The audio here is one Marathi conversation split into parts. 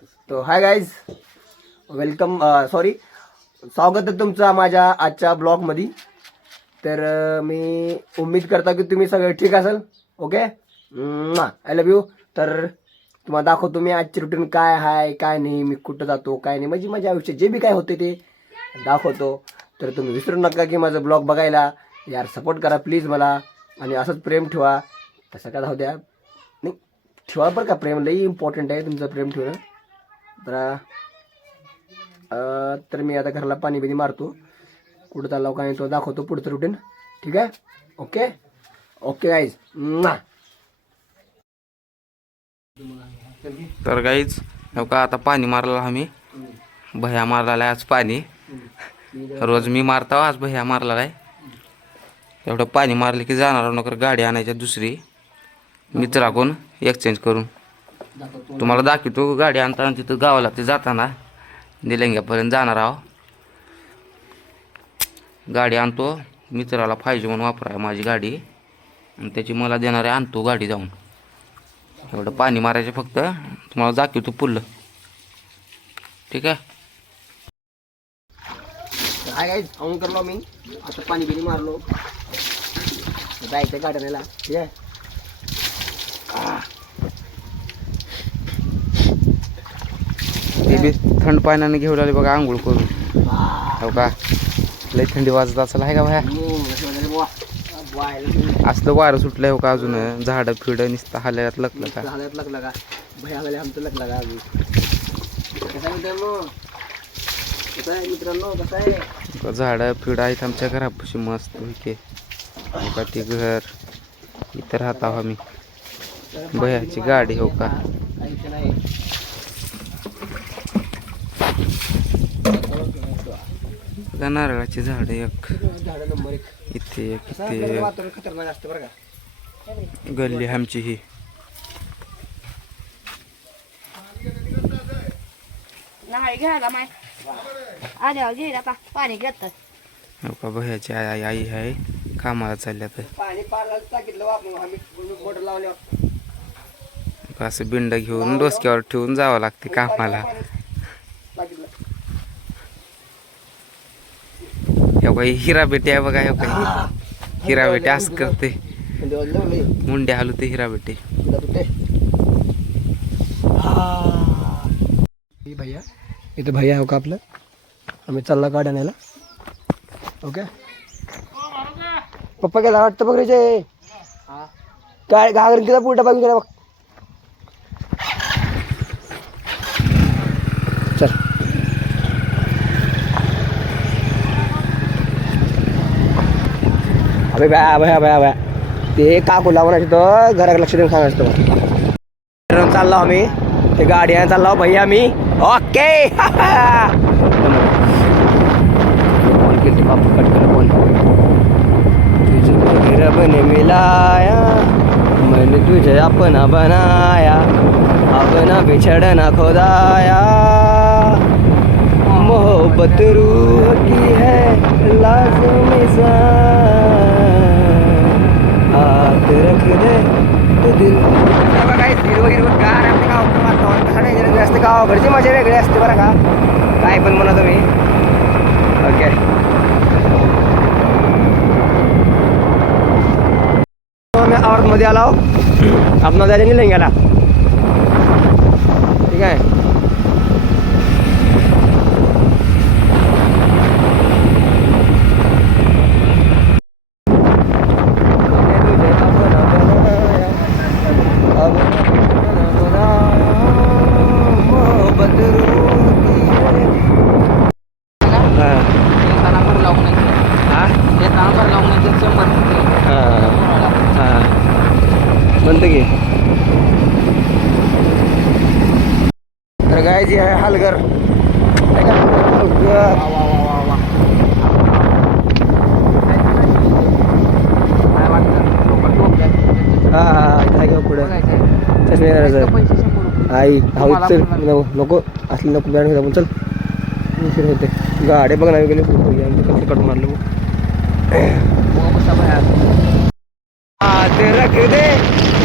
तो हाय गाईज, वेलकम, सॉरी, स्वागत आहे तुमचं माझ्या आजच्या ब्लॉगमध्ये. तर मी उम्मीद करता की तुम्ही सगळे ठीक असाल. Okay, I love you. तर तुम्हाला दाखवतो मी आजची रुटीन काय आहे काय नाही, मी कुठं जातो काय नाही, म्हणजे माझ्या आयुष्यात जे बी काय होते ते दाखवतो. तर तुम्ही विसरू नका की माझं ब्लॉग बघायला यार, सपोर्ट करा प्लीज मला, आणि असंच प्रेम ठेवा. तसं का जाऊ द्या, नाही ठेवा बरं का, प्रेम लई इम्पॉर्टंट आहे तुमचं प्रेम ठेवणं. तर मी आता घराला पाणी बिनी मारतो, कुठं चाललो काय तो दाखवतो पुढचं रुटीन. ठीक आहे, ओके ओके गाईज. तर गाईज हो का, आता पाणी मारला आम्ही, भया मारला आज पाणी. रोज मी मारतो, आज भया मारला आहे. एवढं पाणी मारलं की जाणार नकर गाडी आणायच्या दुसरी मित्राकडून एक्सचेंज करून. तुम्हाला दाखवतो गाडी आणताना, तिथं गावाला ते जाताना निलंग्यापर्यंत जाणार आहो. गाडी आणतो, मित्राला पाहिजे म्हणून वापराय माझी गाडी, आणि त्याची मला देणारे आणतो गाडी जाऊन. एवढं पाणी मारायचं फक्त, तुम्हाला दाखवतो पुढलं. ठीक आहे. हाय गाईज, ऑन करलो मी आता, पाणी बिनी मारलो, जायचं गाड्या न्यायला. ठीक आहे, ते बी थंड पाण्याने घेऊन आले बघा आंघोळ करून. हो का, लई थंडी वाजत असेल आहे का भाया? असलं वारं सुटलंय हो का, अजून झाडं फिडं नुसतं हाल्यात लकलं का, हालत लागला का भया झाले आमचं लागला का अजून. कसं आहे मित्रांनो, कसं आहे मित्रांनो, कसं आहे, झाडं फिडं आहेत आमच्या घरापाशी मस्त पैकी. हो का, ते घर इथं राहत आहो आम्ही. भयाची गाडी हो का, नाही नारळाची झाड एक झाडं नंबर एक. इथे एक, कसं इथे वातावरण खतरनाक असतं बरं का. गल्ली आमची ही. नाही घ्यायला माय आल्यावर घे आता पाणी घेत. हो का, भयाची आई आई आहे, कामाला चालल्या तर. पाणी पारला टाकीतलं वापरून आम्ही मोटर लावल्यावर असं बिंड घेऊन डोसक्यावर ठेवून जावं लागते कामाला. टाकीतलं. हो का, हिरा बेटे आहे बघा. हो का, हिरा बेटे असं करते, मुंड्या हलवते हिरा बेटे. भैया इथं भैया हो का आपलं, आम्ही चालला गाड्या न्यायला. ओके, पप्पा काय वाटतं बघ रे, काय घागरीन किती पुढे बघून गेला बघ. चल अबे भया भया भया भया, ते काकू लावून तर घराकडे लक्ष देऊन सांगायचं. चाललो आम्ही, ते गाडी आहे चाललो भैया मी. ओके तुझे रब ने मिलाया, मैंने तुझे अपना बनाया, अपना बिछड़ना खुदाया, मोहब्बत रूह की है लाज़िमी सा, हाथ रख दे तो दिल. हिरवगार आपल्या गावाकडे वातावरण कसं डेंजरस असते, गावाकडची मजा वेगळी असते बरं का, काय पण म्हणा तुम्ही. ओके, मी औरतमध्ये आलो, आपण जायला निलंग्याला. ठीक आहे, म्हणते की. तर काय जी आहे हलगर, पुढे आई चल नको असली नको बॅन होता पण चल होते गाड्या बघ नाही गेले कसं कट मारलं. हाथ रख दे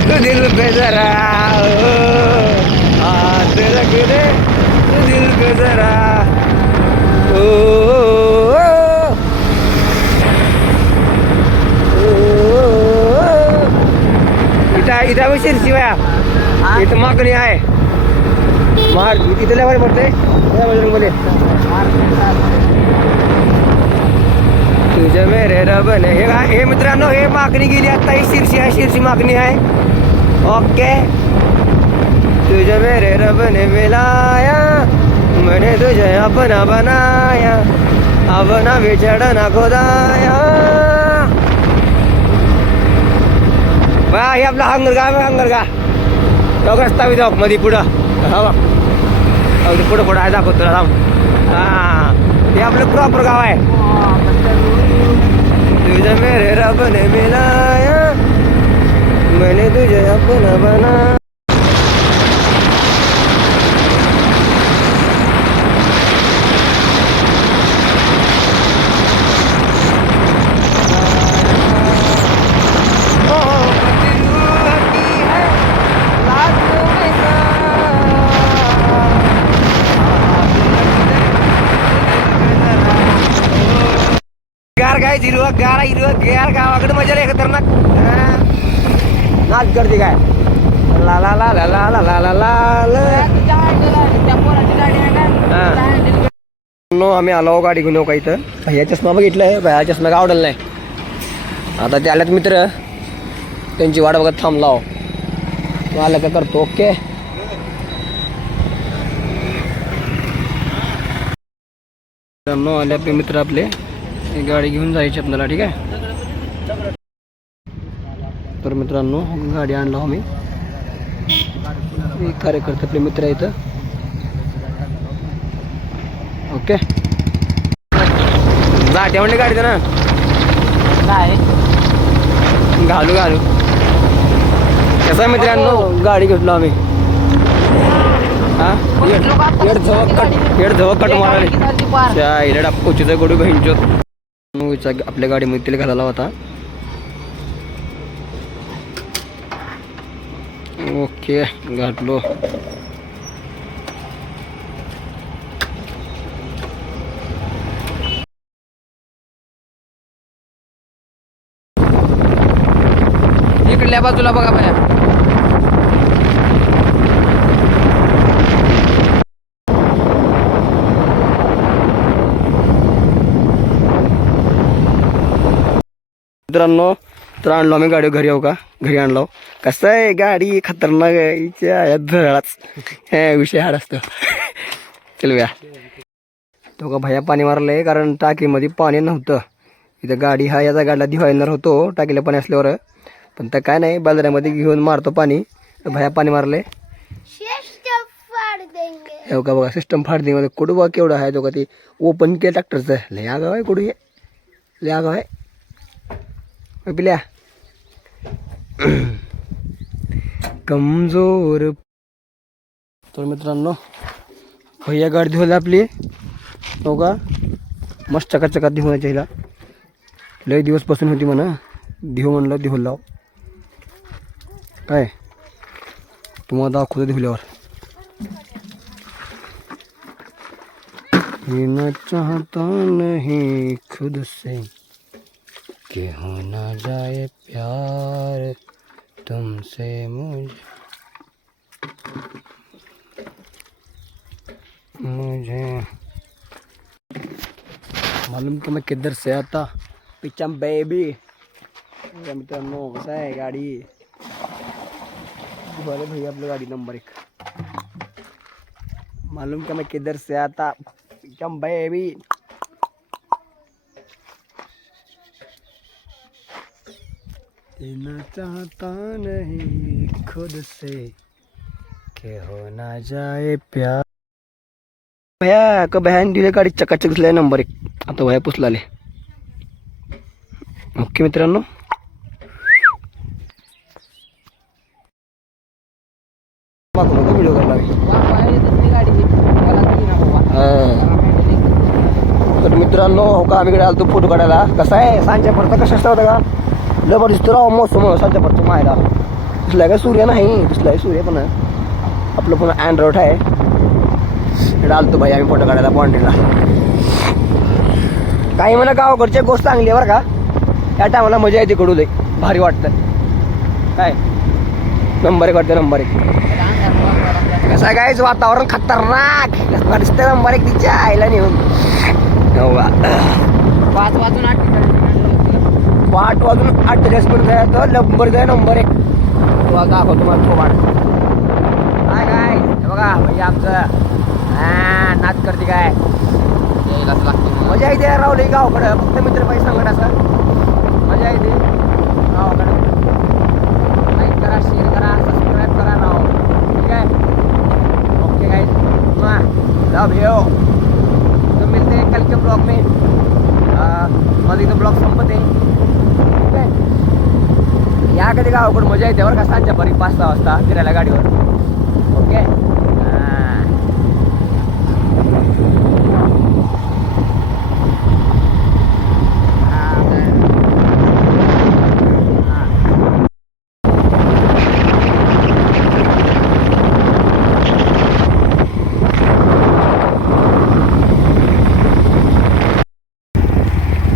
तो दिल पे जरा, हाथ से रख दे दिल को जरा ओ, इथं मी शिरशी वया इथं मागणी आहे मार तिथं लय पडते बोले तुझे मेरे रब ने हे मित्रांनो हे मागणी गेली आता ही शिरशी आहे शिरशी मागणी आहे ओके तुझे मेरे रब ने मिलाया मैंने तुझे अपना बनाया अपना बिछड़ना खुदाया हे आपला हंगरगा तो रस्ता बी जाऊ मध्ये पुढं अगदी पुढं आहे दाखवतो तुला हा हे आपलं प्रॉपर गाव आहे तुझे मेरे रब ने मिलाया मैंने तुझे अपना बना काय हिरवगार गावाकडे मजा नाही खतरनाक नाच करते काय ला ला ला ला ला ला ला ला ला नो आम्ही आलो गाडी घेऊन का इथं भैया चष्मा बघितलाय भैया चष्मा का आवडला नाही आता ते आल्यात मित्र त्यांची वाट बघत थांबलाव तो आलं का करतो ओके आले आपले मित्र आपले गाडी घेऊन जायची आपल्याला ठीक आहे तर मित्रांनो गाडी आणलो आम्ही कार्यकर्ते आपले मित्र आहेत ओके जाते म्हणले गाडी ना काय घालू कसं मित्रांनो गाडी घेतलो आम्ही हेड झवक कट मारायला डापोचीचा गोडू बहिणचो आपल्या गाडीमध्ये तेल घालायला होता ओके घातलो इकडल्या बाजूला बघा बाया मित्रांनो तर आणलो आम्ही गाडी घरी येऊ का घरी आणलो कसं आहे गाडी खतरनाक आहे धडाच हे विषय हाड असतो चलूया तो का भैया पाणी मारलंय कारण टाकीमध्ये पाणी नव्हतं इथं गाडी हा याचा गाडीला दिवाळीणार होतो टाकीला पाणी असल्यावर पण तर काय नाही बाजारामध्ये घेऊन मारतो पाणी भैया पाणी मारले हो का बघा सिस्टम फाड दे मध्ये कुठं बघा केवढं आहे तो का ते ओपन केलं ट्रॅक्टरचं लय आगाव आहे कुठं हे लय आगाव आहे पिल्या कमजोर तर मित्रांनो भैया गाडी धुवली आपली हो का मस्त चकाचकात धुवायच्या हिला लय दिवस बसून होती म्हणा धिव म्हणलं धिवून लाव काय तुम्हाला दाखवतो धिवल्यावर न चाहता नहीं खुद से कि हो ना जाए प्यार तुमसे मुझे मालूम कि मैं किधर से आता पिचम बेबी मित्रांनो कसं आहे गाडी बोले भैया आपली गाडी नंबर 1 मालूम कि मैं किधर से आता पिचम बेबी ना चाहता नहीं खुद से के हो ना जाए प्यार भैया का बहन दिले गाडी चकाचक दिसलाय नंबर 1 आता भैया पुसलाले ओके मित्रांनो व्हिडिओ करायला तर मित्रांनो हो का आम्ही आलतो फोटो काढायला कसा आहे सांच्या परत कसं असतं होतं का लबर दिसतो राव मोसम सांच्या परत मायला दिसलाय का सूर्य नाही दिसलाय सूर्य पण आपलं पुन्हा अँड्रॉइड आहे. इकडे आलतो भाई आम्ही फोटो काढायला बाउंड्रीला. काही म्हणा गावाकडची गोष्ट चांगली आहे बरं का. या टायमाला मजा येते कडू लई भारी वाटतं. काय नंबर 1 वाटतं, नंबर 1. कसं आहे कायच वातावरण खतरनाक दिसतं. नंबर 1 तिच्या आईला नेऊन 5 वाजून 8 8:48 पर्यंत जायचं. नंबर 1 तेव्हा दाखवतो तुम्हाला तो वाट. काय हे बघा म्हणजे आमचं नाच करते काय. यायलाच लागते. मजा येते रावली गावाकडं. फक्त मित्र पैसे सांगत असं मजा येते गावाकडं. लाईक करा, शेअर करा, सबस्क्राईब करा राव. ठीक आहे. Okay guys, love you. तो मिलते हैं कल के ब्लॉग में. माझं इथं ब्लॉग संपते. ठीक आहे. या कधी गावाकडं मजा येते बरं का. सांच्या परी 5-6 वाजता फिरायला गाडीवर. ओके.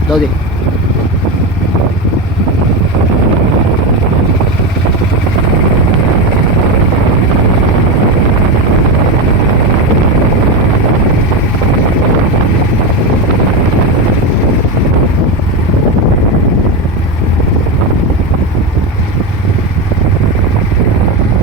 जाऊ दे.